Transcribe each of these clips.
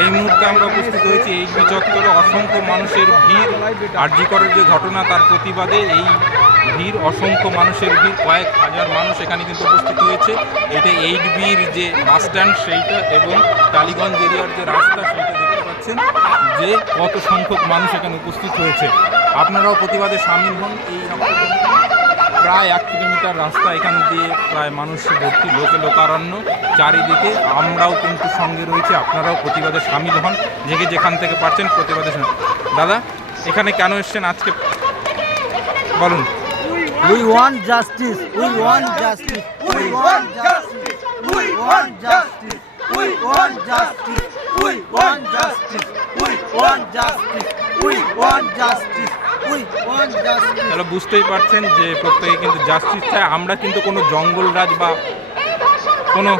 এই মুহূর্তে আমরা উপস্থিত হয়েছি এই চত্বরে। অসংখ্য মানুষের ভিড়, আরজি করের যে ঘটনা তার প্রতিবাদে এই ভিড়, অসংখ্য মানুষের ভিড়, কয়েক হাজার মানুষ এখানে কিন্তু উপস্থিত হয়েছে। এটা 8Bর যে বাস স্ট্যান্ড সেইটা এবং টালিগঞ্জ এরিয়ার যে রাস্তা সেইটা দেখতে পাচ্ছেন যে কত সংখ্যক মানুষ এখানে উপস্থিত হয়েছে। আপনারাও প্রতিবাদে সামিল হন। এই প্রায় 1 কিলোমিটার রাস্তা, এখান দিয়ে প্রায় মানুষ ভর্তি, লোকে লোকারণ্য চারিদিকে। আমরাও কিন্তু সঙ্গে রয়েছে, আপনারাও প্রতিবাদে সামিল হন, যেখান থেকে পারছেন প্রতিবাদে। দাদা, এখানে কেন এসছেন আজকে বলুন? We want justice. We want justice. We want justice. We want justice. We want justice. We want justice. We want justice. We want justice. We want justice. তাহলে বুঝতেই পারছেন যে প্রত্যেকে কিন্তু জাস্টিস চায়। আমরা কিন্তু কোনো জঙ্গলরাজ বা কোনো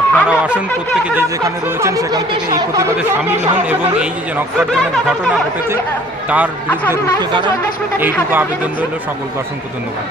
আপনারাও আসুন, প্রত্যেকে যেখানে রয়েছেন সেখান থেকে এই প্রতিবাদে সামিল হন এবং এই যে নক্কারজনক ঘটনা ঘটেছে তার বিরুদ্ধে রুখে দাঁড়ান। এইটুকু আবেদন রইল। সকলকে অসংখ্য ধন্যবাদ।